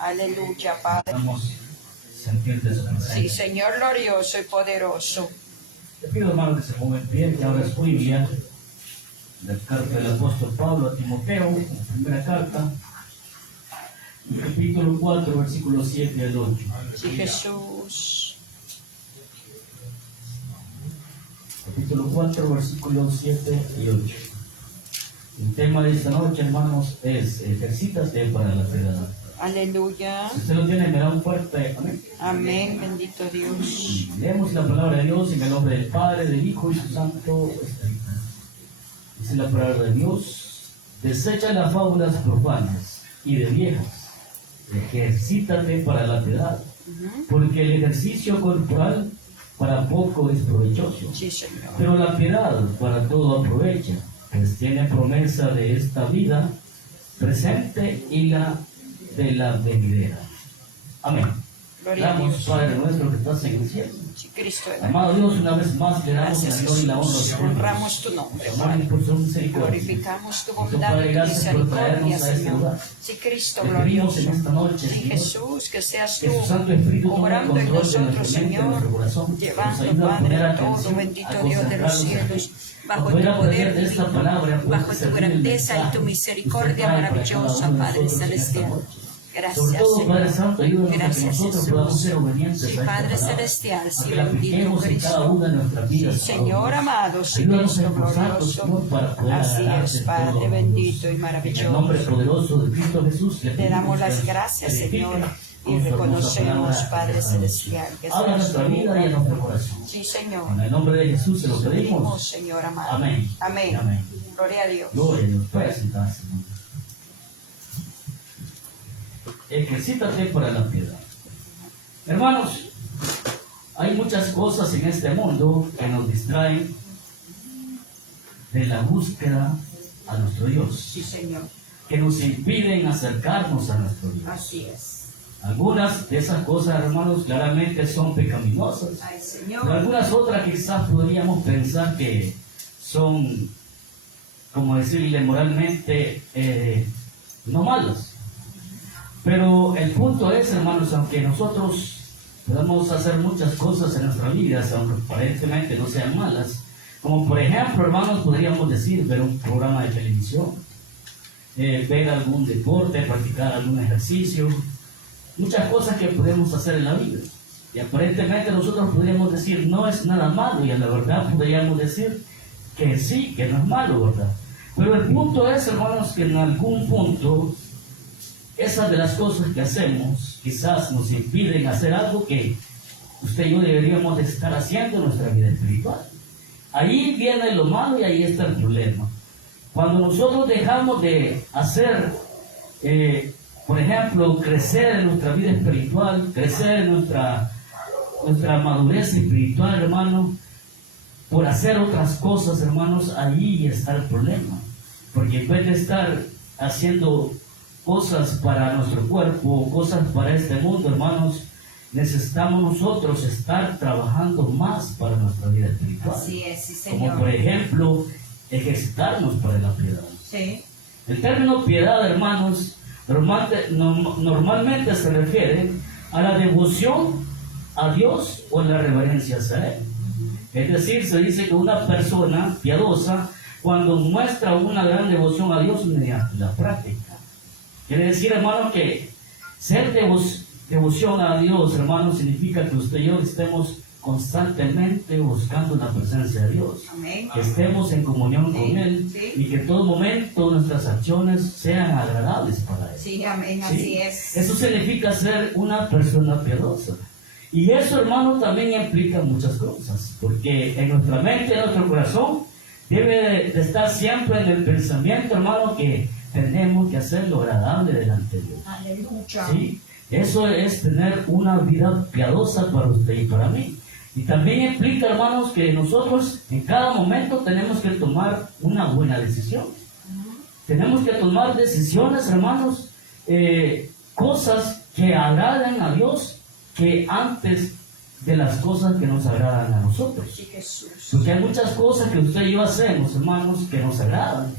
Aleluya, Padre. Vamos a sentirte su presencia. Sí, Señor glorioso y poderoso. Te pido, hermano, que se ponga en pie, que abra su Biblia, la carta del apóstol Pablo a Timoteo, la primera carta, capítulo 4, versículos 7 al 8. Sí, Jesús. Capítulo 4, versículos 7 y 8. El tema de esta noche, hermanos, es ejercítate para la piedad. Aleluya. Si usted lo tiene, me da un fuerte amén. Amén, bendito Dios. Leemos la palabra de Dios en el nombre del Padre, del Hijo y su Santo Espíritu. Dice la palabra de Dios: desecha las fábulas profanas y de viejas, ejercítate para la piedad, porque el ejercicio corporal para poco es provechoso, Sí, Señor. pero la piedad para todo aprovecha, pues tiene promesa de esta vida presente y la de la venidera. Amén. Gloria a Damos, Dios. Padre nuestro que estás en el cielo. Sí, Cristo. Amado Dios, una vez más le damos Gracias, la gloria y la honra. Jesús. Honramos tu nombre, Padre, por su misericordia. glorificamos tu Y bondad Padre, y tu gracias por traernos misericordia, a este Señor. lugar. Sí, Cristo Te pedimos glorioso. en esta noche, Sí, Señor, Jesús, que seas que tu tú Santo Espíritu tome obrando en control de nosotros, nuestra mente, de Señor, nuestro corazón. Nos llevando, ayuda a poner Padre, todo, atención, bendito a Dios de los concentrarnos en cielos, ti, bajo a tu poder poder aprender de esta divino, palabra, poder bajo tu servir el grandeza y tu mensaje misericordia que usted trae para maravillosa, cada uno de Padre nosotros en esta celestial. noche. Gracias, Sobre todo, Padre Señor. Santo, ayúdanos a que Gracias, nosotros podamos ser Jesús. obedientes Sí, a esta Padre palabra, celestial, a sí, que la bendito apliquemos en cada Cristo. una de nuestras vidas. Sí, Señor amado, sí, Ayúdanos a Cristo esforzarnos, Señor, glorioso. para poder Así agradarte es, en Padre todo. bendito y En el maravilloso. nombre poderoso de Cristo Jesús, le Te pedimos damos que las nos gracias, edifique Señor, y con su hermosa reconocemos, palabra Padre esta noche. celestial, que Habla seas nuestra tú. vida y en nuestro corazón. Sí, Señor. En el nombre de Jesús se lo Pedimos, pedimos. Señor amado. Amén. Amén. Y amén. Gloria a Dios. Gloria a Dios. Puede sentarse. Ejercítate para la piedad. Hermanos, hay muchas cosas en este mundo que nos distraen de la búsqueda a nuestro Dios, Sí, Señor. que nos impiden acercarnos a nuestro Dios. Así es. Algunas de esas cosas, hermanos, claramente son pecaminosas. Ay, Pero Señor. algunas otras quizás podríamos pensar que son, como decirle, moralmente no malas. Pero el punto es, hermanos, aunque nosotros podamos hacer muchas cosas en nuestra vida, aunque aparentemente no sean malas, como por ejemplo, hermanos, podríamos decir, ver un programa de televisión, ver algún deporte, practicar algún ejercicio, muchas cosas que podemos hacer en la vida. Y aparentemente nosotros podríamos decir, no es nada malo, y a la verdad podríamos decir que sí, que no es malo, ¿verdad? Pero el punto es, hermanos, que en algún punto esas de las cosas que hacemos quizás nos impiden hacer algo que usted y yo deberíamos de estar haciendo en nuestra vida espiritual. Ahí viene lo malo y ahí está el problema. Cuando nosotros dejamos de hacer, por ejemplo, crecer en nuestra vida espiritual, crecer en nuestra madurez espiritual, hermano, por hacer otras cosas, hermanos, ahí está el problema. Porque en vez de estar haciendo cosas para nuestro cuerpo, cosas para este mundo, hermanos, necesitamos nosotros estar trabajando más para nuestra vida espiritual. Así es, sí, Como Señor. por ejemplo, ejercitarnos para la piedad. Sí. El término piedad, hermanos, normalmente se refiere a la devoción a Dios o la reverencia hacia Él. Es decir, se dice que una persona piadosa, cuando muestra una gran devoción a Dios mediante la práctica. Quiere decir, hermano, que ser devoción a Dios, hermano, significa que usted y yo estemos constantemente buscando la presencia de Dios. Amén. Que estemos en comunión Sí, con Él sí. y que en todo momento nuestras acciones sean agradables para Él. Sí, amén, ¿Sí? así es. Eso significa ser una persona piadosa. Y eso, hermano, también implica muchas cosas, porque en nuestra mente, en nuestro corazón, debe de estar siempre en el pensamiento, hermano, que tenemos que hacer lo agradable delante de Dios. Aleluya. ¿Sí? Eso es tener una vida piadosa para usted y para mí. Y también implica, hermanos, que nosotros en cada momento tenemos que tomar una buena decisión. Tenemos que tomar decisiones, hermanos, cosas que agraden a Dios, que antes de las cosas que nos agradan a nosotros. Sí, Jesús. Porque hay muchas cosas que usted y yo hacemos, hermanos, que nos agradan.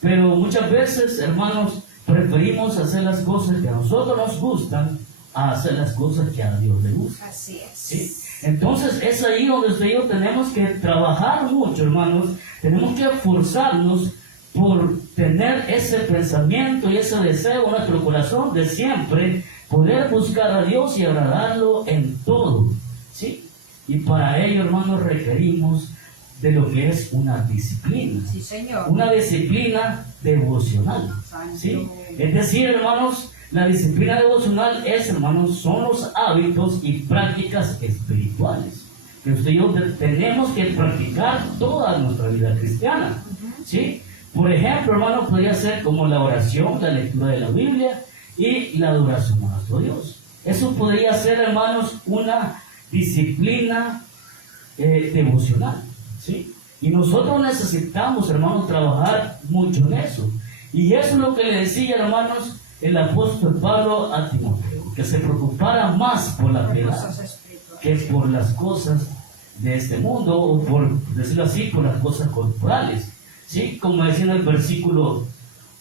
Pero muchas veces, hermanos, preferimos hacer las cosas que a nosotros nos gustan a hacer las cosas que a Dios le gustan. Así es. ¿Sí? Entonces es ahí donde usted y yo tenemos que trabajar mucho, hermanos. Tenemos que esforzarnos por tener ese pensamiento y ese deseo en nuestro corazón de siempre poder buscar a Dios y agradarlo en todo, ¿sí? Y para ello, hermanos, requerimos de lo que es una disciplina. Sí, Señor. Una disciplina devocional, ¿sí? Es decir, hermanos, la disciplina devocional es, hermanos, son los hábitos y prácticas espirituales que usted y yo tenemos que practicar toda nuestra vida cristiana, ¿sí? Por ejemplo, hermanos, podría ser como la oración, la lectura de la Biblia y la adoración a nuestro Dios. Eso podría ser, hermanos, una disciplina devocional, ¿sí? Y nosotros necesitamos, hermanos, trabajar mucho en eso. Y eso es lo que le decía, hermanos, el apóstol Pablo a Timoteo, que se preocupara más por la piedad que por las cosas de este mundo, o por decirlo así, por las cosas corporales, ¿sí? Como decía en el versículo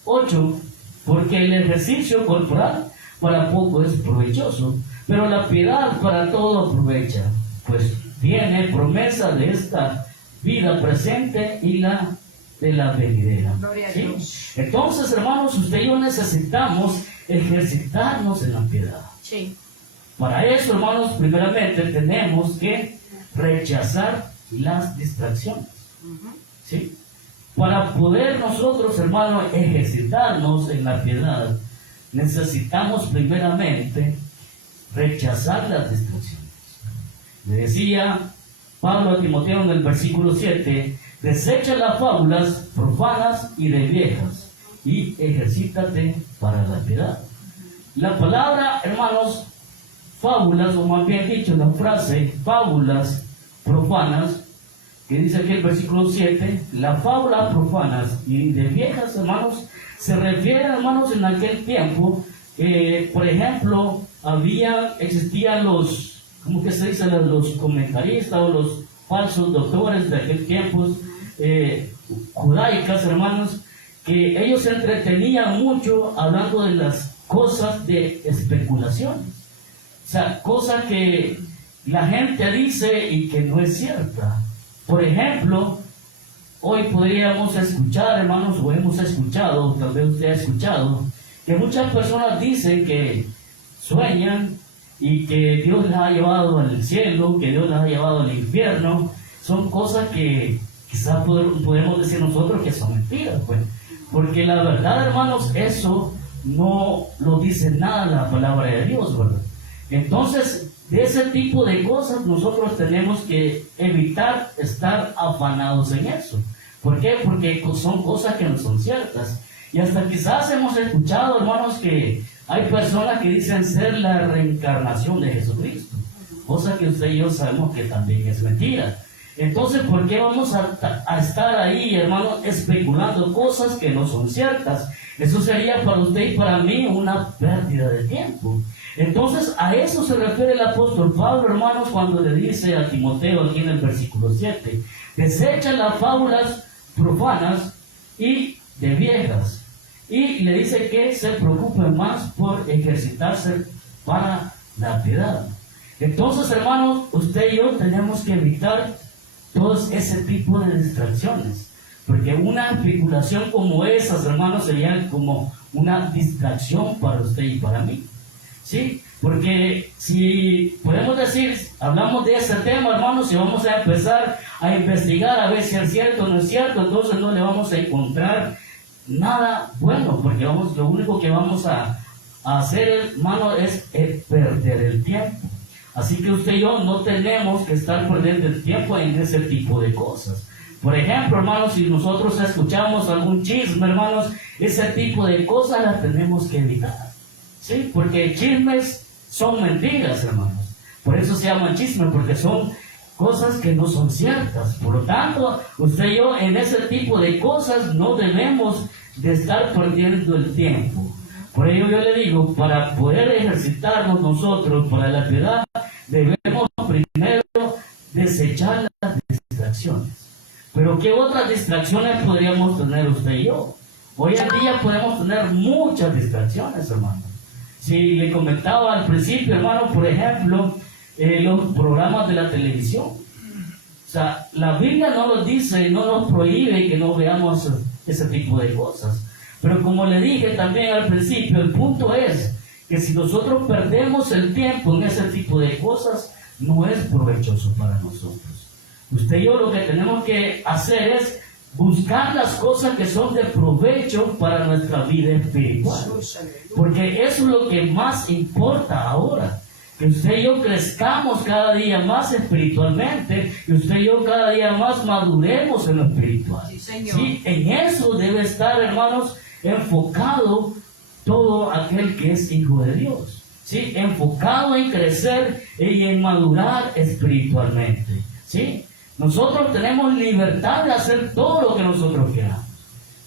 8, porque el ejercicio corporal para poco es provechoso, pero la piedad para todo aprovecha, pues tiene promesa de esta vida presente y la de la venidera, ¿sí? Entonces, hermanos, usted y yo necesitamos ejercitarnos en la piedad. Sí. Para eso, hermanos, primeramente tenemos que rechazar las distracciones, ¿sí? Para poder nosotros, hermanos, ejercitarnos en la piedad, necesitamos primeramente rechazar las distracciones. Le decía Pablo a Timoteo en el versículo 7, desecha las fábulas profanas y de viejas y ejercítate para la piedad. La palabra, hermanos, fábulas, o más bien dicho, la frase fábulas profanas, que dice aquí el versículo 7, las fábulas profanas y de viejas, hermanos, se refiere, hermanos, en aquel tiempo, por ejemplo, existían los, ¿cómo que se dice? Los comentaristas o los falsos doctores de aquel tiempo, judaicas, hermanos, que ellos se entretenían mucho hablando de las cosas de especulación. O sea, cosas que la gente dice y que no es cierta. Por ejemplo, hoy podríamos escuchar, hermanos, o hemos escuchado, tal vez usted ha escuchado, que muchas personas dicen que sueñan y que Dios les ha llevado al cielo, que Dios les ha llevado al infierno. Son cosas que quizás podemos decir nosotros que son mentiras, pues. Porque la verdad, hermanos, eso no lo dice nada la palabra de Dios, ¿verdad? Entonces, de ese tipo de cosas nosotros tenemos que evitar estar afanados en eso. ¿Por qué? Porque son cosas que no son ciertas. Y hasta quizás hemos escuchado, hermanos, que hay personas que dicen ser la reencarnación de Jesucristo, cosa que usted y yo sabemos que también es mentira. Entonces, ¿por qué vamos a estar ahí, hermanos, especulando cosas que no son ciertas? Eso sería para usted y para mí una pérdida de tiempo. Entonces, a eso se refiere el apóstol Pablo, hermanos, cuando le dice a Timoteo aquí en el versículo 7, desecha las fábulas profanas y de viejas, y le dice que se preocupe más por ejercitarse para la piedad. Entonces, hermanos, usted y yo tenemos que evitar todo ese tipo de distracciones, porque una especulación como esas, hermanos, sería como una distracción para usted y para mí, ¿sí? Porque si podemos decir, hablamos de ese tema, hermanos, y vamos a empezar a investigar a ver si es cierto o no es cierto, entonces no le vamos a encontrar nada bueno, porque lo único que vamos a hacer, hermano, es perder el tiempo. Así que usted y yo no tenemos que estar perdiendo el tiempo en ese tipo de cosas. Por ejemplo, hermanos, si nosotros escuchamos algún chisme, hermanos, ese tipo de cosas las tenemos que evitar, ¿sí? Porque chismes son mentiras, hermanos. Por eso se llaman chismes, porque son cosas que no son ciertas. Por lo tanto, usted y yo en ese tipo de cosas no debemos de estar perdiendo el tiempo. Por ello yo le digo, para poder ejercitarnos nosotros para la piedad, debemos primero desechar las distracciones. Pero ¿qué otras distracciones podríamos tener usted y yo? Hoy en día podemos tener muchas distracciones, hermano. Si le comentaba al principio, hermano, por ejemplo, los programas de la televisión. O sea, la Biblia no nos dice, no nos prohíbe que no veamos ese tipo de cosas. Pero como le dije también al principio, el punto es que si nosotros perdemos el tiempo en ese tipo de cosas, no es provechoso para nosotros. Usted y yo lo que tenemos que hacer es buscar las cosas que son de provecho para nuestra vida espiritual. Porque eso es lo que más importa ahora. Que usted y yo crezcamos cada día más espiritualmente, que usted y yo cada día más maduremos en lo espiritual. Sí, Señor. ¿Sí? En eso debe estar, hermanos, enfocado todo aquel que es hijo de Dios. ¿Sí? Enfocado en crecer y en madurar espiritualmente. ¿Sí? Nosotros tenemos libertad de hacer todo lo que nosotros queramos.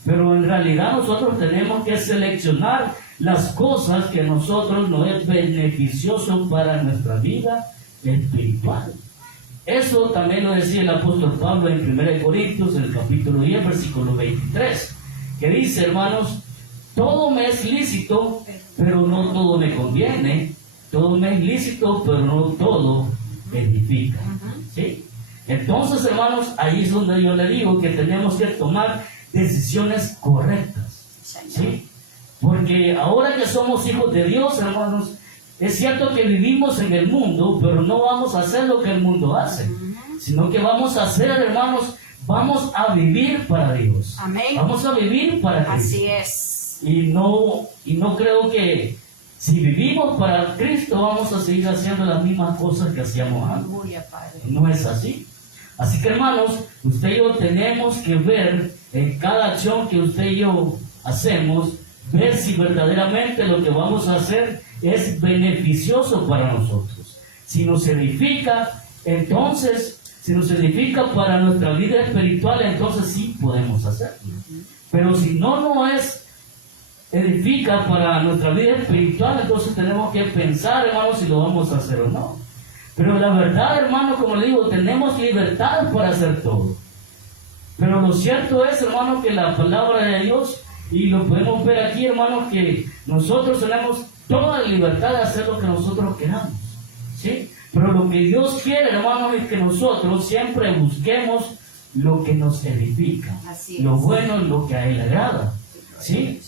Pero en realidad nosotros tenemos que seleccionar las cosas que a nosotros nos es beneficioso para nuestra vida espiritual. Eso también lo decía el apóstol Pablo en 1 Corintios, en el capítulo 10, versículo 23, que dice, hermanos, todo me es lícito, pero no todo me conviene. Todo me es lícito, pero no todo edifica. ¿Sí? Entonces, hermanos, ahí es donde yo le digo que tenemos que tomar decisiones correctas. ¿Sí? Porque ahora que somos hijos de Dios, hermanos, es cierto que vivimos en el mundo, pero no vamos a hacer lo que el mundo hace, sino que vamos a hacer, hermanos, vamos a vivir para Dios. Amén. Vamos a vivir para Cristo. Así es. Y no creo que si vivimos para Cristo vamos a seguir haciendo las mismas cosas que hacíamos antes. Aleluya, Padre. No es así. Así que, hermanos, usted y yo tenemos que ver en cada acción que usted y yo hacemos, ver si verdaderamente lo que vamos a hacer es beneficioso para nosotros. Si nos edifica, entonces, si nos edifica para nuestra vida espiritual, entonces sí podemos hacerlo. Pero si no es edifica para nuestra vida espiritual, entonces tenemos que pensar, hermanos, si lo vamos a hacer o no. Pero la verdad, hermanos, como le digo, tenemos libertad para hacer todo. Pero lo cierto es, hermanos, que la palabra de Dios, y lo podemos ver aquí, hermanos, que nosotros tenemos toda la libertad de hacer lo que nosotros queramos. ¿Sí? Pero lo que Dios quiere, hermanos, es que nosotros siempre busquemos lo que nos edifica. Así es. Lo bueno, lo que a Él le agrada. ¿Sí?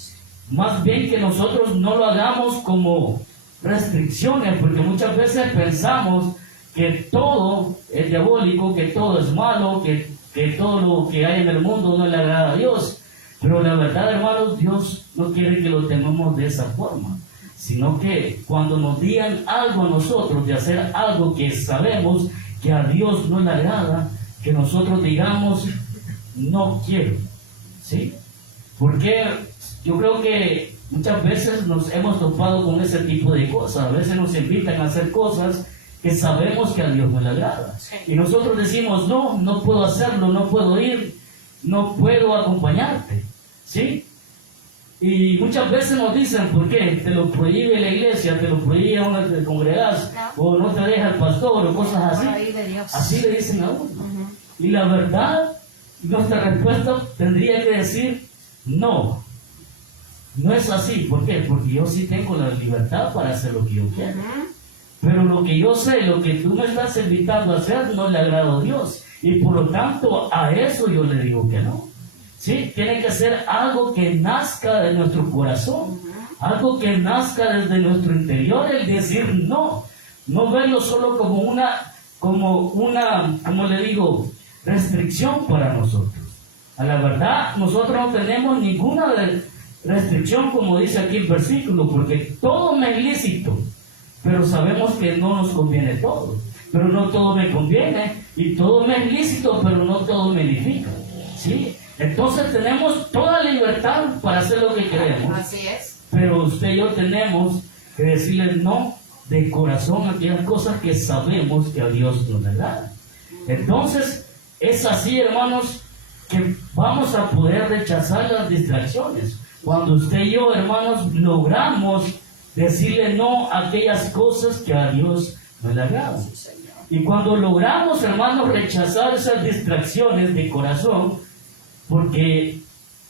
Más bien que nosotros no lo hagamos como restricciones, porque muchas veces pensamos que todo es diabólico, que todo es malo, que todo lo que hay en el mundo no le agrada a Dios. Pero la verdad, hermanos, Dios no quiere que lo tengamos de esa forma, sino que cuando nos digan algo a nosotros de hacer algo que sabemos que a Dios no le agrada, que nosotros digamos, no quiero. ¿Sí? Porque yo creo que muchas veces nos hemos topado con ese tipo de cosas. A veces nos invitan a hacer cosas que sabemos que a Dios no le agrada. Sí. Y nosotros decimos, no puedo hacerlo, no puedo ir, no puedo acompañarte. ¿Sí? Y muchas veces nos dicen, ¿por qué? Te lo prohíbe la iglesia, te lo prohíbe a uno que te congregas, o no te deja el pastor, o cosas Por así. ahí de Dios. Así le dicen a uno. Y la verdad, nuestra respuesta tendría que decir, no es así. ¿Por qué? Porque yo sí tengo la libertad para hacer lo que yo quiero. Pero lo que yo sé, lo que tú me estás invitando a hacer, no le agrada a Dios. Y por lo tanto, a eso yo le digo que no. ¿Sí? Tiene que ser algo que nazca de nuestro corazón. Algo que nazca desde nuestro interior, el decir no. No verlo solo como una, como le digo, restricción para nosotros. A la verdad, nosotros no tenemos ninguna restricción, como dice aquí el versículo, porque todo me es lícito, pero sabemos que no nos conviene todo. Pero no todo me conviene, y todo me es lícito, pero no todo me edifica. ¿Sí? Entonces tenemos toda libertad para hacer lo que queremos. Así es. Pero usted y yo tenemos que decirle no de corazón a aquellas cosas que sabemos que a Dios no le agrada. Entonces, es así, hermanos, que vamos a poder rechazar las distracciones. Cuando usted y yo, hermanos, logramos decirle no a aquellas cosas que a Dios no le agradan. Y cuando logramos, hermanos, rechazar esas distracciones de corazón, porque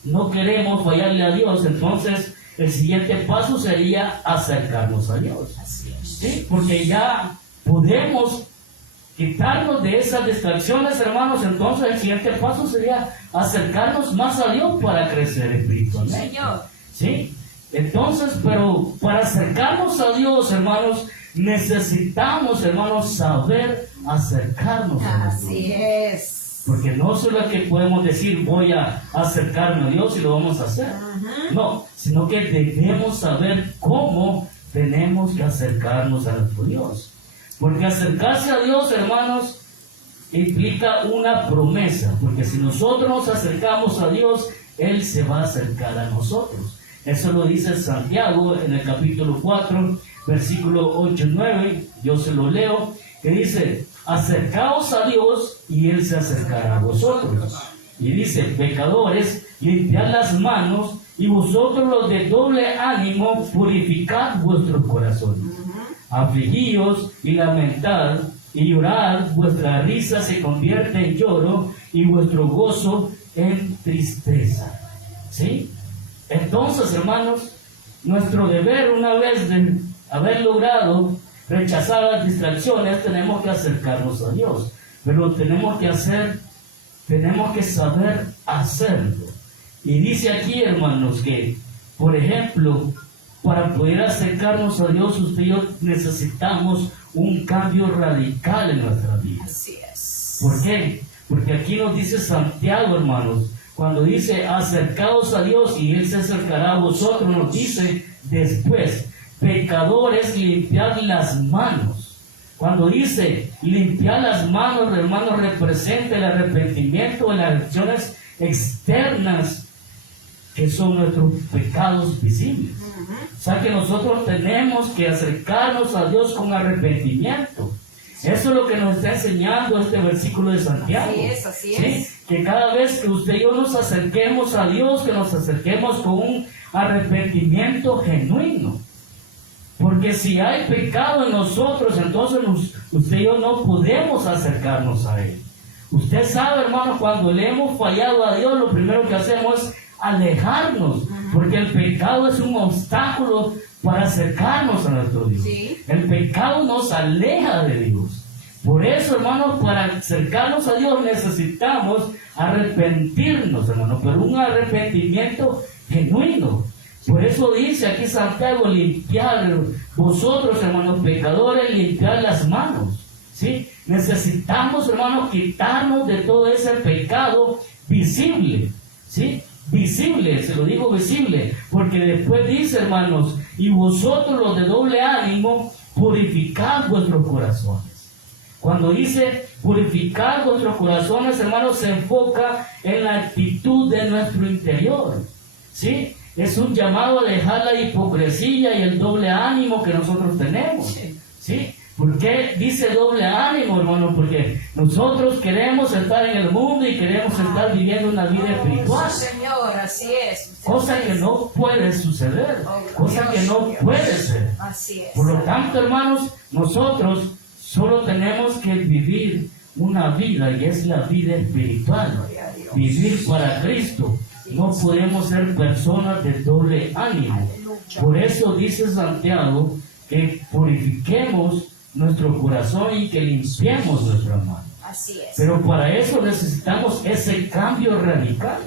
no queremos fallarle a Dios, entonces el siguiente paso sería acercarnos a Dios. Así es. ¿Sí? Porque ya podemos quitarnos de esas distracciones, hermanos. Entonces el siguiente paso sería acercarnos más a Dios para crecer espiritualmente. Señor. ¿Sí? Entonces, pero para acercarnos a Dios, hermanos, necesitamos, hermanos, saber acercarnos a Dios. Así es. Porque no solo es que podemos decir voy a acercarme a Dios y lo vamos a hacer. No, sino que debemos saber cómo tenemos que acercarnos a nuestro Dios. Porque acercarse a Dios, hermanos, implica una promesa. Porque si nosotros nos acercamos a Dios, Él se va a acercar a nosotros. Eso lo dice Santiago en el capítulo 4, versículo 8 y 9. Yo se lo leo, que dice: acercaos a Dios y Él se acercará a vosotros. Y dice: pecadores, limpiad las manos, y vosotros los de doble ánimo, purificad vuestros corazones. Afligíos y lamentad y llorad, vuestra risa se convierte en lloro y vuestro gozo en tristeza. ¿Sí? Entonces, hermanos, nuestro deber, una vez de haber logrado rechazar las distracciones, tenemos que acercarnos a Dios. Pero tenemos que saber hacerlo. Y dice aquí, hermanos, que, por ejemplo, para poder acercarnos a Dios, usted y yo necesitamos un cambio radical en nuestra vida. Así es. ¿Por qué? Porque aquí nos dice Santiago, hermanos, cuando dice acercaos a Dios y Él se acercará a vosotros, nos dice después: pecadores, limpiad las manos. Cuando dice limpiar las manos, hermanos, representa el arrepentimiento de las acciones externas que son nuestros pecados visibles. O sea que nosotros tenemos que acercarnos a Dios con arrepentimiento. Eso es lo que nos está enseñando este versículo de Santiago. Así ¿Sí? es. Que cada vez que usted y yo nos acerquemos a Dios, que nos acerquemos con un arrepentimiento genuino. Porque si hay pecado en nosotros, entonces usted y yo no podemos acercarnos a Él. Usted sabe, hermano, cuando le hemos fallado a Dios, lo primero que hacemos es alejarnos, porque el pecado es un obstáculo para acercarnos a nuestro Dios. Sí. El pecado nos aleja de Dios. Por eso, hermanos, para acercarnos a Dios necesitamos arrepentirnos, hermanos, pero un arrepentimiento genuino. Por eso dice aquí Santiago: limpiar vosotros, hermanos pecadores, limpiar las manos. ¿Sí? Necesitamos, hermanos, quitarnos de todo ese pecado visible. ¿Sí? Visible, se lo digo visible, porque después dice, hermanos: y vosotros los de doble ánimo, purificad vuestros corazones. Cuando dice purificar vuestros corazones, hermanos, se enfoca en la actitud de nuestro interior. ¿Sí? Es un llamado a dejar la hipocresía y el doble ánimo que nosotros tenemos. ¿Sí? ¿Por qué dice doble ánimo, hermano? Porque nosotros queremos estar en el mundo y queremos estar viviendo una vida espiritual. Sí, Señor, así es. Cosa que no puede suceder. Cosa que no puede ser. Así es. Por lo tanto, hermanos, nosotros solo tenemos que vivir una vida, y es la vida espiritual. Vivir para Cristo. No podemos ser personas de doble ánimo. Por eso dice Santiago que purifiquemos nuestro corazón y que limpiemos nuestra mano. Así es. Pero para eso necesitamos ese cambio radical.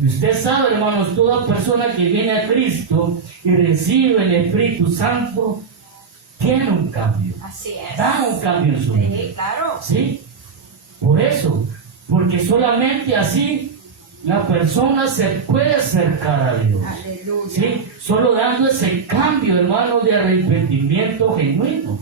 Y usted sabe, hermanos, toda persona que viene a Cristo y recibe el Espíritu Santo tiene un cambio. Así es. Da un cambio en su vida. Sí, claro. ¿Sí? Por eso, porque solamente así la persona se puede acercar a Dios. Aleluya. ¿Sí? Solo dando ese cambio, hermano, de arrepentimiento genuino.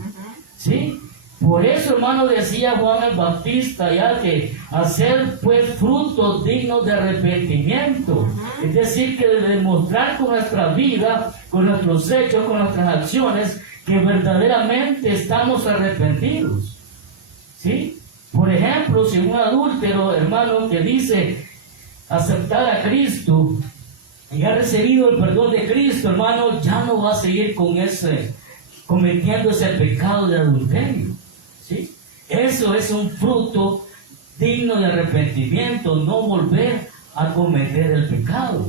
¿Sí? Por eso, hermano, decía Juan el Bautista ya que hacer pues frutos dignos de arrepentimiento. Es decir, que de demostrar con nuestra vida, con nuestros hechos, con nuestras acciones, que verdaderamente estamos arrepentidos. ¿Sí? Por ejemplo, si un adúltero, hermano, que dice aceptar a Cristo y ha recibido el perdón de Cristo, hermano, ya no va a seguir cometiendo ese pecado de adulterio. ¿Sí? Eso es un fruto digno de arrepentimiento, no volver a cometer el pecado.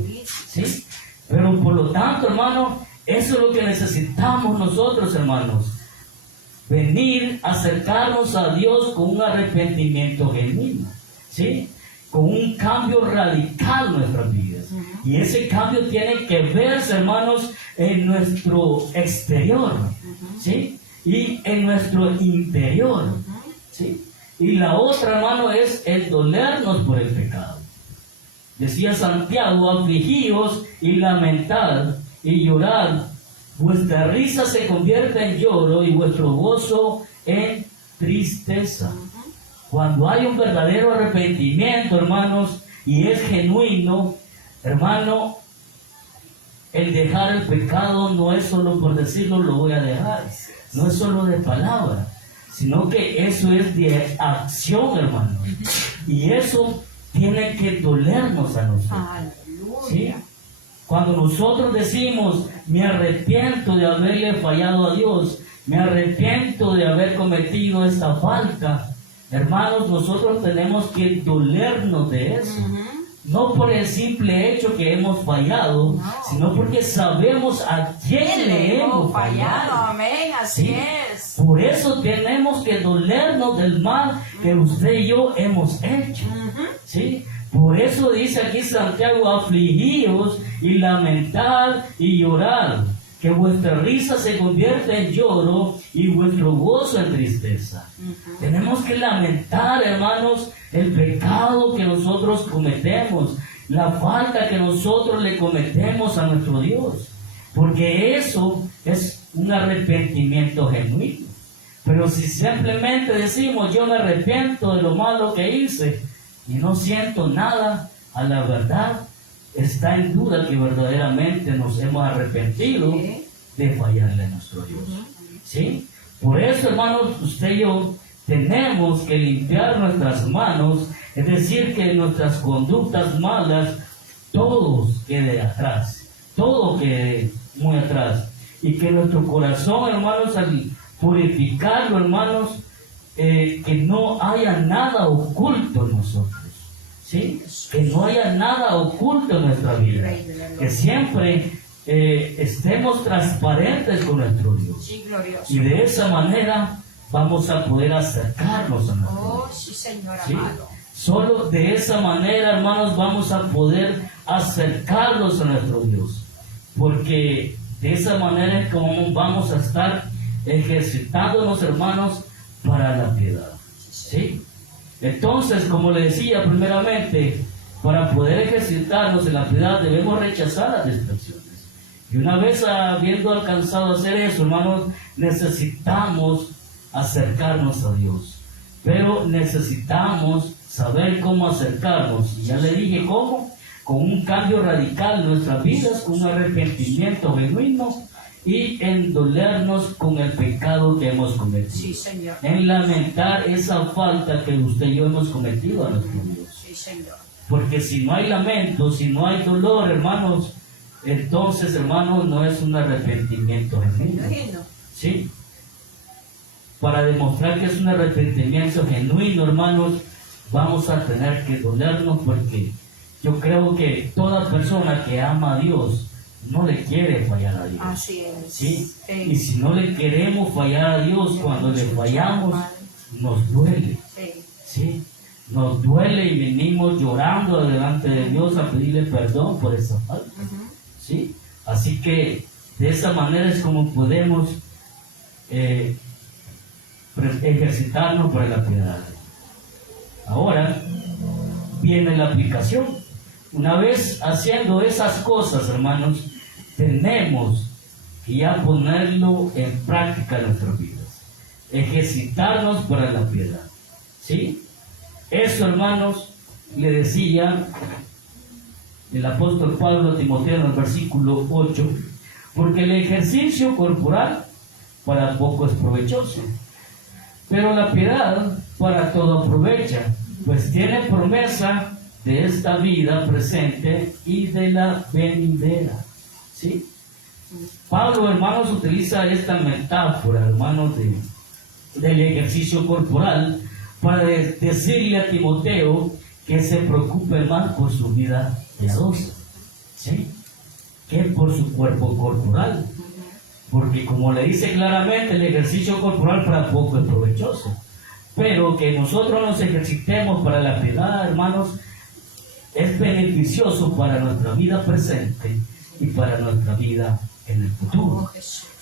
¿Sí? Pero por lo tanto, hermano, eso es lo que necesitamos nosotros, hermanos. Venir, acercarnos a Dios con un arrepentimiento genuino. ¿Sí? Con un cambio radical en nuestras vidas. Y ese cambio tiene que verse, hermanos, en nuestro exterior. ¿Sí? Y en nuestro interior. ¿Sí? Y la otra, hermano, es el dolernos por el pecado. Decía Santiago, afligíos y lamentad y llorad. Vuestra risa se convierte en lloro y vuestro gozo en tristeza. Cuando hay un verdadero arrepentimiento, hermanos, y es genuino, hermano, el dejar el pecado no es solo por decirlo, lo voy a dejar. No es solo de palabra, sino que eso es de acción, hermano. Y eso tiene que dolernos a nosotros. ¿Sí? Cuando nosotros decimos, me arrepiento de haberle fallado a Dios, me arrepiento de haber cometido esta falta, hermanos, nosotros tenemos que dolernos de eso. No por el simple hecho que hemos fallado, sino porque sabemos a quién le hemos fallado. Amén, así ¿Sí? es. Por eso tenemos que dolernos del mal que usted y yo hemos hecho. ¿Sí? Por eso dice aquí Santiago, afligíos y lamentad y llorad, que vuestra risa se convierta en lloro y vuestro gozo en tristeza. Tenemos que lamentar, hermanos, el pecado que nosotros cometemos, la falta que nosotros le cometemos a nuestro Dios, porque eso es un arrepentimiento genuino. Pero si simplemente decimos, yo me arrepiento de lo malo que hice y no siento nada, a la verdad está en duda que verdaderamente nos hemos arrepentido de fallarle a nuestro Dios. ¿Sí? Por eso, hermanos, usted y yo tenemos que limpiar nuestras manos, es decir, que nuestras conductas malas, todo quede atrás, todo quede muy atrás, y que nuestro corazón, hermanos, al purificarlo, hermanos, que no haya nada oculto en nosotros. ¿Sí? Que no haya nada oculto en nuestra vida, que siempre estemos transparentes con nuestro Dios. Sí, glorioso. Y de esa manera vamos a poder acercarnos a nuestro Dios. Oh, sí, Señor ¿Sí? amado. Solo de esa manera, hermanos, vamos a poder acercarnos a nuestro Dios, porque de esa manera es como vamos a estar ejercitándonos, hermanos, para la piedad. ¿Sí? Entonces, como le decía primeramente, para poder ejercitarnos en la piedad debemos rechazar las distracciones. Y una vez habiendo alcanzado a hacer eso, hermanos, necesitamos acercarnos a Dios. Pero necesitamos saber cómo acercarnos. Y ya le dije cómo, con un cambio radical en nuestras vidas, con un arrepentimiento genuino y en dolernos con el pecado que hemos cometido. Sí, Señor. En lamentar esa falta que usted y yo hemos cometido a nuestro Dios. Sí, Señor. Porque si no hay lamento, si no hay dolor, hermanos, entonces, hermanos, no es un arrepentimiento genuino. Genuino. ¿Sí? Para demostrar que es un arrepentimiento genuino, hermanos, vamos a tener que dolernos, porque yo creo que toda persona que ama a Dios no le quiere fallar a Dios. Así es. ¿Sí? Sí. Y si no le queremos fallar a Dios, cuando le fallamos, nos duele. Sí. ¿Sí? Nos duele y venimos llorando delante de Dios a pedirle perdón por esa falta. ¿Sí? Así que de esa manera es como podemos ejercitarnos para la piedad. Ahora viene la aplicación. Una vez haciendo esas cosas, hermanos, tenemos que ya ponerlo en práctica en nuestras vidas. Ejercitarnos para la piedad. ¿Sí? Eso, hermanos, le decía el apóstol Pablo a Timoteo en el versículo 8, porque el ejercicio corporal para poco es provechoso, pero la piedad para todo aprovecha, pues tiene promesa de esta vida presente y de la venidera. ¿Sí? Pablo, hermanos, utiliza esta metáfora, hermanos, del ejercicio corporal para decirle a Timoteo que se preocupe más por su vida piadosa, ¿sí? Que por su cuerpo corporal. Porque como le dice claramente, el ejercicio corporal para poco es provechoso. Pero que nosotros nos ejercitemos para la piedad, hermanos, es beneficioso para nuestra vida presente y para nuestra vida en el futuro.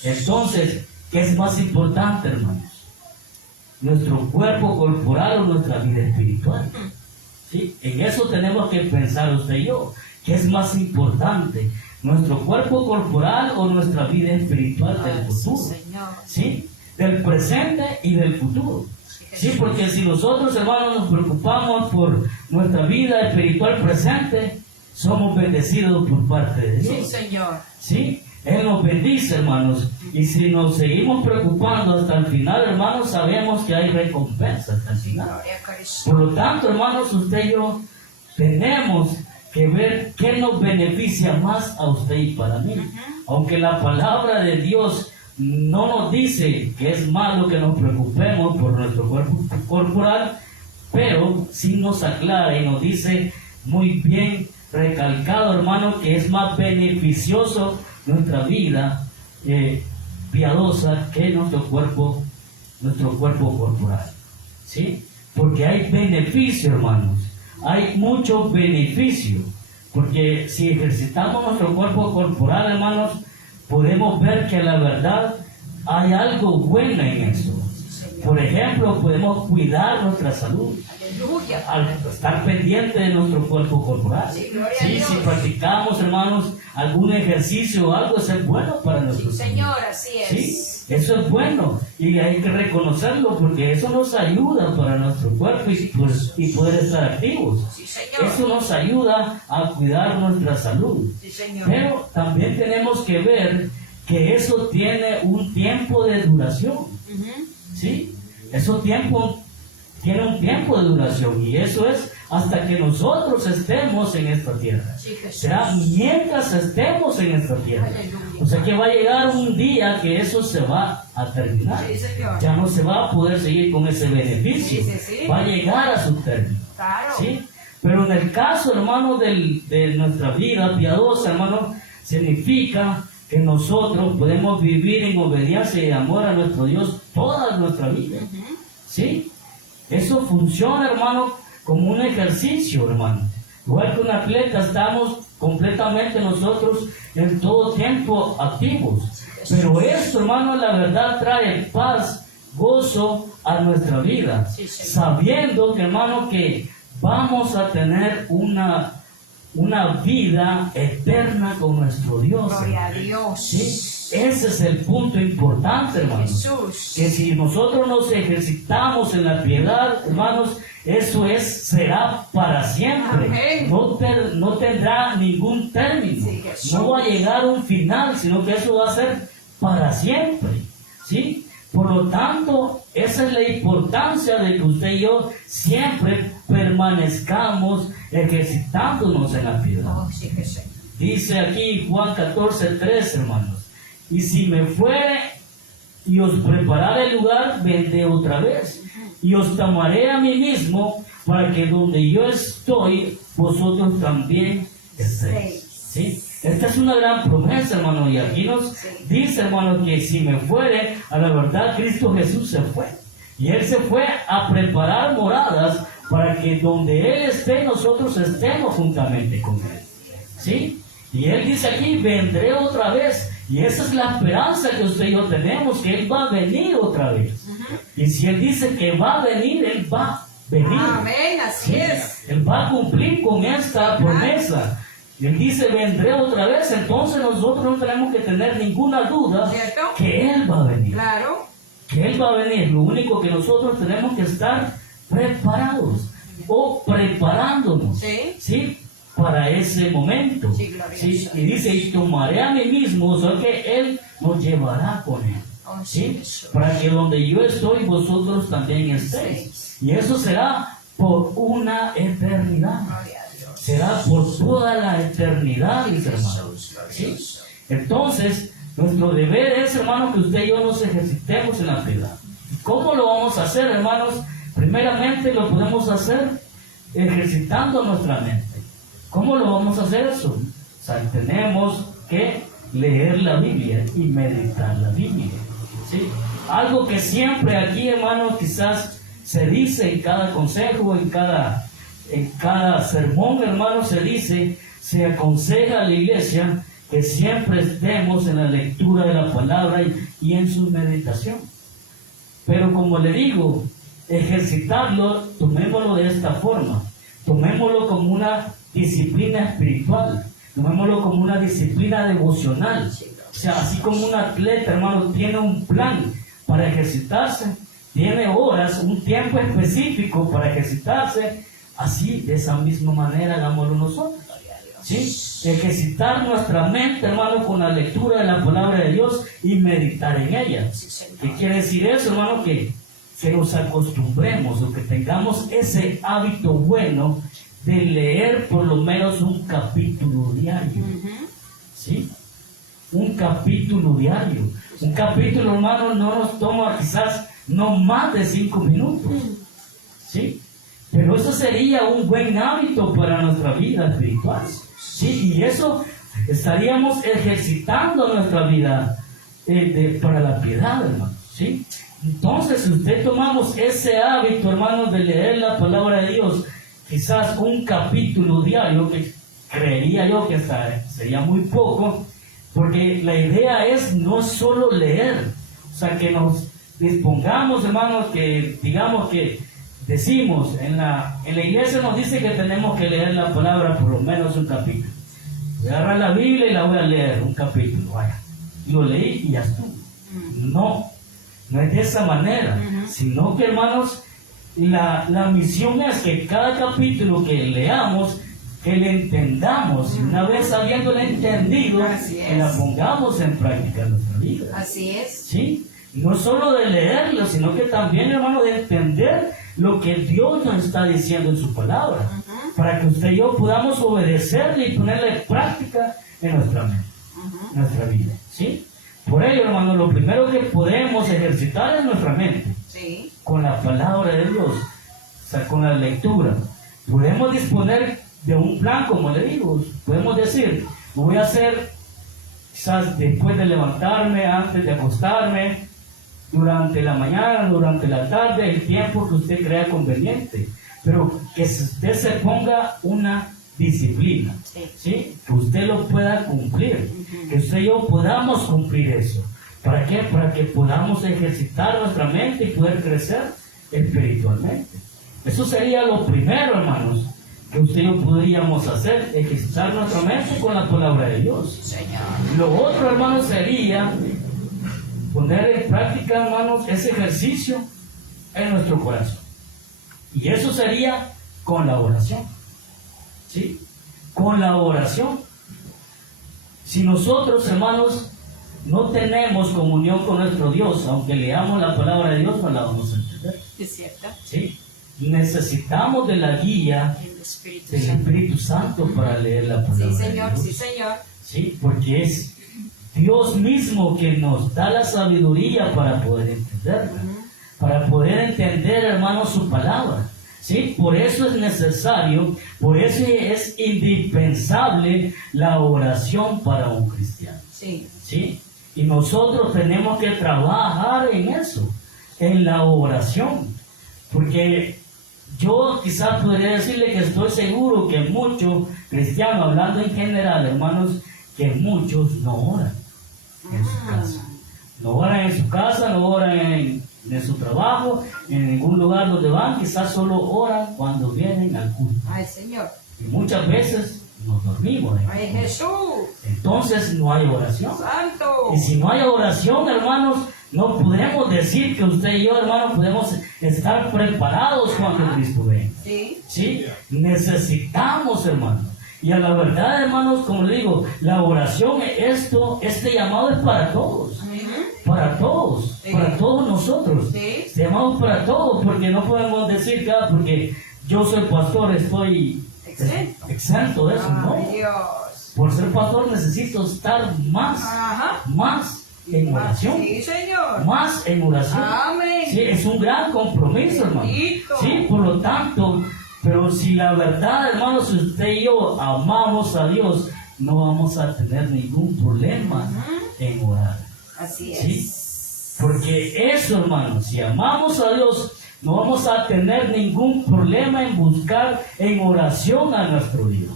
Entonces, ¿qué es más importante, hermanos? ¿Nuestro cuerpo corporal o nuestra vida espiritual? ¿Sí? En eso tenemos que pensar usted y yo. ¿Qué es más importante? ¿Nuestro cuerpo corporal o nuestra vida espiritual del futuro? ¿Sí? Del presente y del futuro. Sí, porque si nosotros, hermanos, nos preocupamos por nuestra vida espiritual presente, somos bendecidos por parte de Dios. Sí, Señor. Sí, Él nos bendice, hermanos. Y si nos seguimos preocupando hasta el final, hermanos, sabemos que hay recompensa hasta el final. Gloria a Cristo. Por lo tanto, hermanos, usted y yo tenemos que ver qué nos beneficia más a usted y para mí. Aunque la palabra de Dios no nos dice que es malo que nos preocupemos por nuestro cuerpo corporal, pero sí nos aclara y nos dice muy bien recalcado, hermano, que es más beneficioso nuestra vida piadosa que nuestro cuerpo corporal. ¿Sí? Porque hay beneficio, hermanos. Hay mucho beneficio. Porque si ejercitamos nuestro cuerpo corporal, hermanos, podemos ver que la verdad hay algo bueno en eso. Por ejemplo, podemos cuidar nuestra salud Aleluya. al estar pendiente de nuestro cuerpo corporal. Sí, gloria a Sí, Dios. si practicamos, hermanos, algún ejercicio o algo, eso es bueno para Sí, nuestro Señor, así es. Sí, eso es bueno y hay que reconocerlo porque eso nos ayuda para nuestro cuerpo y poder estar activos. Sí, Señor. Eso nos ayuda a cuidar nuestra salud. Sí, Señor. Pero también tenemos que ver que eso tiene un tiempo de duración. ¿Sí? Eso tiene un tiempo de duración y eso es hasta que nosotros estemos en esta tierra. Sí, Jesús. Será mientras estemos en esta tierra. Aleluya. O sea que va a llegar un día que eso se va a terminar. Sí, Señor. Ya no se va a poder seguir con ese beneficio. Sí, sí, sí. Va a llegar a su término. Claro. ¿Sí? Pero en el caso, hermano, de nuestra vida piadosa, hermano, significa que nosotros podemos vivir en obediencia y amor a nuestro Dios toda nuestra vida. ¿Sí? Eso funciona, hermano, como un ejercicio, hermano. Igual que un atleta, estamos completamente nosotros en todo tiempo activos. Pero esto, hermano, la verdad trae paz, gozo a nuestra vida. Sí, Señor. Sabiendo que, hermano, que vamos a tener una vida eterna con nuestro Dios. Gloria a Dios. ¿Sí? Ese es el punto importante, hermanos. Jesús. Que si nosotros nos ejercitamos en la piedad, hermanos, eso será para siempre. Amén. No tendrá ningún término. Sí, Jesús. No va a llegar a un final, sino que eso va a ser para siempre. ¿Sí? Por lo tanto, esa es la importancia de que usted y yo siempre permanezcamos ejercitándonos en la piedad. Oh, sí, Jesús. Dice aquí Juan 14:3, hermanos. Y si me fuere y os preparare el lugar, vendré otra vez. Y os tomaré a mí mismo, para que donde yo estoy, vosotros también estéis. ¿Sí? Esta es una gran promesa, hermano. Y aquí nos dice, hermano, que si me fuere, a la verdad, Cristo Jesús se fue. Y Él se fue a preparar moradas para que donde Él esté, nosotros estemos juntamente con Él. ¿Sí? Y Él dice aquí, vendré otra vez. Y esa es la esperanza que usted y yo tenemos, que Él va a venir otra vez. Y si Él dice que va a venir, Él va a venir. Amén, así Sí, es. Él va a cumplir con esta promesa. Y Él dice, vendré otra vez. Entonces nosotros no tenemos que tener ninguna duda ¿Cierto? que Él va a venir. Claro. Que Él va a venir. Lo único que nosotros tenemos que estar preparados o preparándonos. Sí. ¿Sí? Para ese momento. Sí, gloria a ¿Sí? Dios. Y dice, y tomaré a mí mismo, o sea que Él nos llevará con Él. Oh, sí, ¿Sí? Jesús. Para que donde yo estoy, vosotros también estéis. Y eso será por una eternidad. Gloria a Dios. Será por toda la eternidad, mis hermanos. Jesús, gloria a ¿Sí? Dios. Entonces, nuestro deber es, hermanos, que usted y yo nos ejercitemos en la piedad. ¿Cómo lo vamos a hacer, hermanos? Primeramente lo podemos hacer ejercitando nuestra mente. ¿Cómo lo vamos a hacer eso? O sea, tenemos que leer la Biblia y meditar la Biblia, ¿sí? Algo que siempre aquí, hermanos, quizás se dice en cada consejo, en cada sermón, hermanos, se aconseja a la iglesia que siempre estemos en la lectura de la palabra y en su meditación. Pero como le digo, ejercitarlo, tomémoslo de esta forma, tomémoslo como una disciplina espiritual, tomémoslo como una disciplina devocional. O sea, así como un atleta, hermano, tiene un plan para ejercitarse, tiene horas, un tiempo específico para ejercitarse, así, de esa misma manera, hagámoslo nosotros. ¿Sí? Ejercitar nuestra mente, hermano, con la lectura de la palabra de Dios y meditar en ella. ¿Qué quiere decir eso, hermano? Que nos acostumbremos o que tengamos ese hábito bueno de leer por lo menos un capítulo diario. ¿Sí? Un capítulo diario. Un capítulo, hermano, no nos toma quizás no más de 5 minutos. ¿Sí? Pero eso sería un buen hábito para nuestra vida espiritual. ¿Sí? Y eso estaríamos ejercitando nuestra vida para la piedad, hermano. ¿Sí? Entonces, si usted tomamos ese hábito, hermanos, de leer la palabra de Dios, quizás un capítulo diario, que creería yo que sería muy poco, porque la idea es no solo leer, o sea, que nos dispongamos, hermanos, que digamos que decimos, en la iglesia nos dice que tenemos que leer la palabra por lo menos un capítulo. Voy a agarrar la Biblia y la voy a leer un capítulo, vaya. Lo leí y ya estuvo. No es de esa manera, sino que, hermanos, la misión es que cada capítulo que leamos, que le entendamos, y una vez habiéndole entendido, que la pongamos en práctica en nuestra vida. Así es. ¿Sí? No solo de leerlo, sino que también, hermano, de entender lo que Dios nos está diciendo en su palabra, para que usted y yo podamos obedecerle y ponerle en práctica en nuestra mente, en nuestra vida. ¿Sí? Por ello, hermano, lo primero que podemos ejercitar es nuestra mente, Sí. con la palabra de Dios, o sea, con la lectura. Podemos disponer de un plan, como le digo, podemos decir, lo voy a hacer quizás después de levantarme, antes de acostarme, durante la mañana, durante la tarde, el tiempo que usted crea conveniente, pero que usted se ponga una disciplina, ¿sí? Que usted lo pueda cumplir, que usted y yo podamos cumplir eso. ¿Para qué? Para que podamos ejercitar nuestra mente y poder crecer espiritualmente. Eso sería lo primero, hermanos, que usted y yo podríamos hacer, ejercitar nuestra mente con la palabra de Dios. Señor. Lo otro, hermanos, sería poner en práctica, hermanos, ese ejercicio en nuestro corazón. Y eso sería con la oración. ¿Sí? Con la oración. Si nosotros, hermanos, no tenemos comunión con nuestro Dios, aunque leamos la palabra de Dios, no la vamos a entender. Es cierto. ¿Sí? Necesitamos de la guía El Espíritu del Santo. Espíritu Santo para leer la palabra Sí, de Señor, Dios. sí, Señor. ¿Sí? Porque es Dios mismo que nos da la sabiduría para poder entenderla, para poder entender, hermanos, su palabra. ¿Sí? Por eso es necesario, por eso es indispensable la oración para un cristiano. Sí. ¿Sí? Y nosotros tenemos que trabajar en eso, en la oración. Porque yo quizás podría decirle que estoy seguro que muchos cristianos, hablando en general, hermanos, que muchos no oran en su casa. No oran en su casa, no oran en su trabajo, en ningún lugar donde van, quizás solo oran cuando vienen al culto. Ay, Señor. Y muchas veces nos dormimos. Ay, Jesús. Entonces no hay oración. Santo. Y si no hay oración, hermanos, no podemos decir que usted y yo, hermanos, podemos estar preparados cuando Cristo venga. Sí. ¿Sí? Necesitamos, hermanos. Y a la verdad, hermanos, como le digo, la oración, este llamado es para todos. Para todos, Sí. para todos nosotros. Sí. Este llamado es para todos, porque no podemos decir que porque yo soy pastor estoy exento de eso. No. Ay, Dios. Por ser pastor necesito estar más en oración. Sí, Señor. Más en oración. Amén. Sí, es un gran compromiso, hermano. Bendito. Sí, por lo tanto, Pero si la verdad, hermanos, si usted y yo amamos a Dios, no vamos a tener ningún problema en orar. Así ¿Sí? es. Porque eso, hermanos, si amamos a Dios, no vamos a tener ningún problema en buscar en oración a nuestro Dios.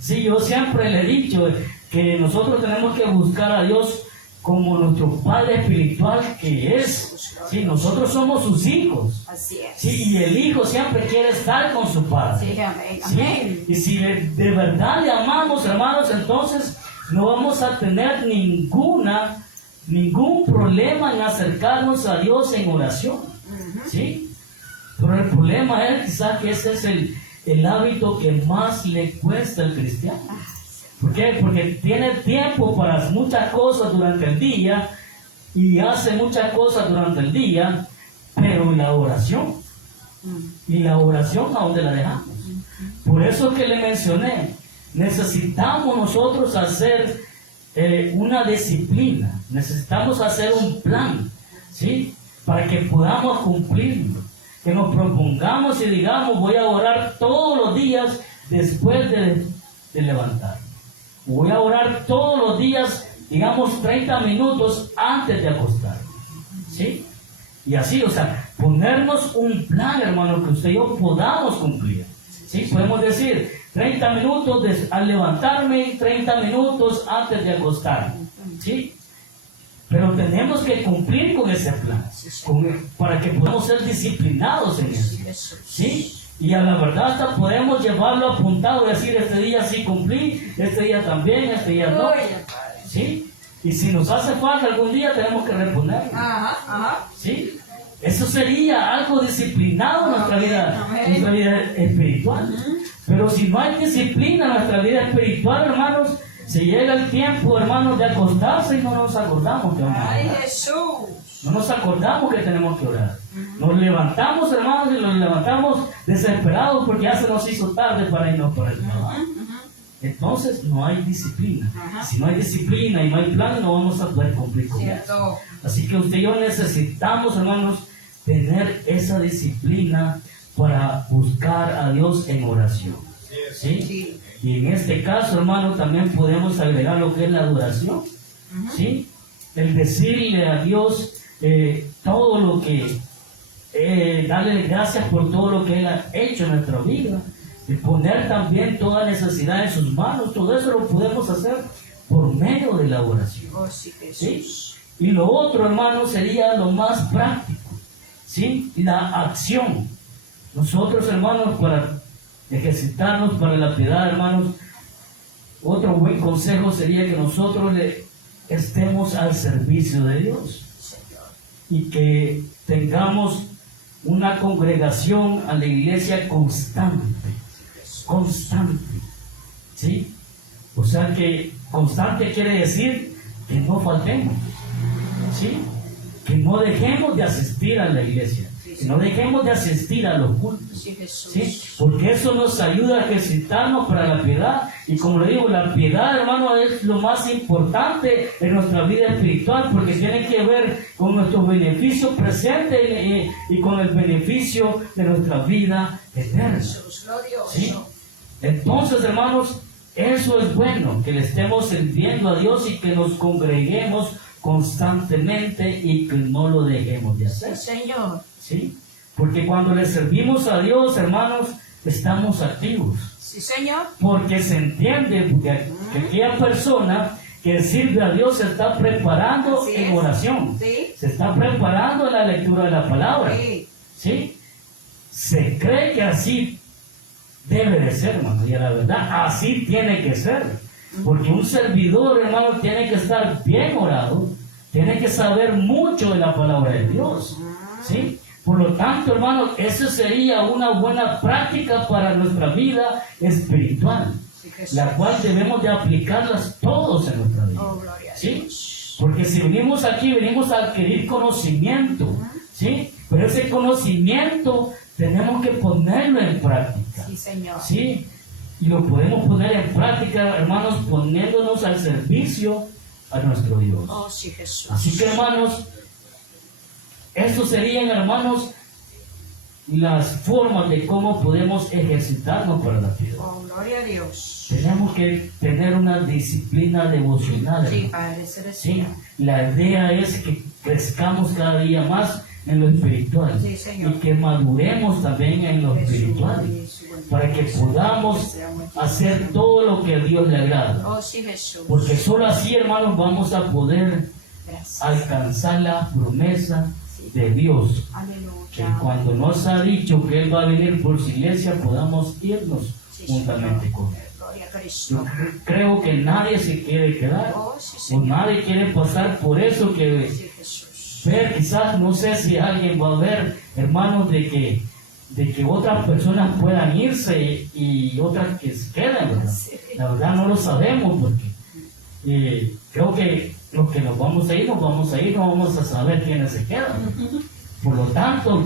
Sí, yo siempre le he dicho que nosotros tenemos que buscar a Dios como nuestro Padre espiritual que es. Sí, nosotros somos sus hijos. Así es. Sí, y el hijo siempre quiere estar con su padre. Sí, amén. ¿Sí? Amén. Y si de verdad le amamos, hermanos, entonces no vamos a tener ningún problema en acercarnos a Dios en oración. ¿Sí? Pero el problema es quizás que ese es el hábito que más le cuesta al cristiano. ¿Por qué? Porque tiene tiempo para muchas cosas durante el día y hace muchas cosas durante el día, pero la oración, y la oración, ¿a dónde la dejamos? Por eso que le mencioné, necesitamos nosotros hacer una disciplina, necesitamos hacer un plan, ¿sí? Para que podamos cumplirlo, que nos propongamos y digamos, voy a orar todos los días después de levantarme. Voy a orar todos los días, digamos 30 minutos antes de acostarme. ¿Sí? Y así, o sea, ponernos un plan, hermano, que usted y yo podamos cumplir. ¿Sí? Podemos decir 30 minutos al levantarme y 30 minutos antes de acostarme. ¿Sí? Pero tenemos que cumplir con ese plan, para que podamos ser disciplinados en eso. ¿Sí? Y a la verdad hasta podemos llevarlo apuntado y decir, este día sí cumplí, este día también, este día no. ¿Sí? Y si nos hace falta algún día tenemos que reponer. ¿Sí? Eso sería algo disciplinado en nuestra vida espiritual. Pero si no hay disciplina en nuestra vida espiritual, hermanos, se llega el tiempo, hermanos, de acostarse y no nos acordamos que vamos a ¡Ay, orar. Jesús! No nos acordamos que tenemos que orar. Nos levantamos, hermanos, y nos levantamos desesperados porque ya se nos hizo tarde para irnos para el trabajo. Entonces no hay disciplina. Si no hay disciplina y no hay plan, no vamos a poder cumplir con eso. Cierto. Así que usted y yo necesitamos, hermanos, tener esa disciplina para buscar a Dios en oración. ¿Sí? Sí. Y en este caso, hermano, también podemos agregar lo que es la adoración. ¿Sí? El decirle a Dios todo lo que, darle gracias por todo lo que Él ha hecho en nuestra vida. Y poner también toda necesidad en sus manos. Todo eso lo podemos hacer por medio de la oración. Oh, sí, ¿Sí? Jesús. Y lo otro, hermano, sería lo más práctico. ¿Sí? La acción. Nosotros, hermanos, para ejercitarnos para la piedad, hermanos, otro buen consejo sería que nosotros estemos al servicio de Dios y que tengamos una congregación a la iglesia constante, ¿sí? O sea que constante quiere decir que no faltemos, ¿sí? Que no dejemos de asistir a la iglesia, que no dejemos de asistir a los cultos. Sí, Jesús. ¿Sí? Porque eso nos ayuda a ejercitarnos para la piedad. Y como le digo, la piedad, hermano, es lo más importante en nuestra vida espiritual, porque tiene que ver con nuestros beneficios presentes y con el beneficio de nuestra vida eterna. Jesús, glorioso. ¿Sí? Entonces, hermanos, eso es bueno, que le estemos sirviendo a Dios y que nos congreguemos constantemente y que no lo dejemos de hacer. Sí, Señor. ¿Sí? Porque cuando le servimos a Dios, hermanos, estamos activos. Sí, Señor. Porque se entiende que aquella persona que sirve a Dios se está preparando Así en es. oración. Sí. Se está preparando en la lectura de la palabra. Sí. ¿Sí? Se cree que así debe de ser, hermano. Y a la verdad, así tiene que ser. Porque un servidor, hermano, tiene que estar bien orado. Tiene que saber mucho de la palabra de Dios. ¿Sí? Por lo tanto, hermanos, eso sería una buena práctica para nuestra vida espiritual, Sí, Jesús. la cual debemos de aplicarlas todos en nuestra vida. Oh, gloria a ¿Sí? Dios. Porque si venimos aquí, venimos a adquirir conocimiento, ¿sí? Pero ese conocimiento tenemos que ponerlo en práctica, Sí, Señor. ¿sí? Y lo podemos poner en práctica, hermanos, poniéndonos al servicio a nuestro Dios. Oh, sí, Jesús. Así que, hermanos, estos serían, hermanos, las formas de cómo podemos ejercitarnos para la piedad. Oh, gloria a Dios. Tenemos que tener una disciplina devocional. Sí, hermano. Padre ¿Sí? Celestial. La idea es que crezcamos cada día más en lo espiritual Sí, Señor. y que maduremos también en lo espiritual para que podamos hacer todo lo que a Dios le agrada. Oh, sí, Jesús. Porque solo así, hermanos, vamos a poder Gracias. alcanzar la promesa de Dios. Que Aleluya. cuando nos ha dicho que Él va a venir por su iglesia, podamos irnos Sí, juntamente Señor. con Él. Gloria a Yo Cristo. creo que nadie se quiere quedar, Oh, sí, o Señor. nadie quiere pasar por eso que Sí, Jesús. ver, quizás, no sé si alguien va a ver, hermanos, de que otras personas puedan irse y otras que se queden, ¿verdad? Sí. La verdad no lo sabemos porque creo que los que nos vamos a ir, no vamos a saber quiénes se quedan. Por lo tanto,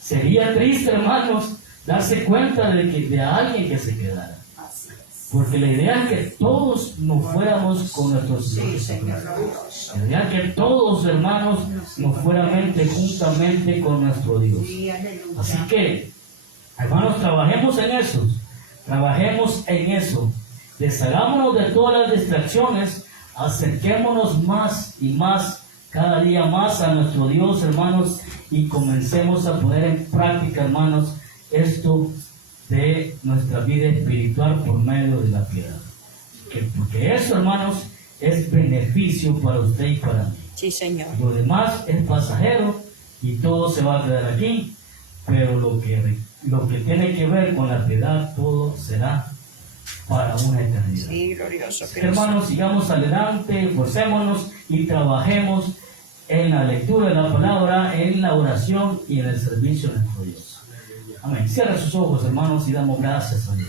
sería triste, hermanos, darse cuenta de alguien que se quedara. Así es. Porque la idea es que todos nos fuéramos con nuestros Sí, hijos. Señor glorioso. La idea es que todos, hermanos, nos fuéramos juntamente con nuestro Dios. Sí, aleluya. Así que, hermanos, trabajemos en eso. Deshagámonos de todas las distracciones, acerquémonos más y más, cada día más a nuestro Dios, hermanos, y comencemos a poner en práctica, hermanos, esto de nuestra vida espiritual por medio de la piedad. Porque eso, hermanos, es beneficio para usted y para mí. Sí, Señor. Lo demás es pasajero y todo se va a quedar aquí, pero lo que tiene que ver con la piedad, todo será para una eternidad. Sí, glorioso Cristo. Hermanos, sigamos adelante, esforcémonos y trabajemos en la lectura de la palabra, en la oración y en el servicio de nuestro Dios. Amén. Cierra sus ojos, hermanos, y damos gracias a Dios.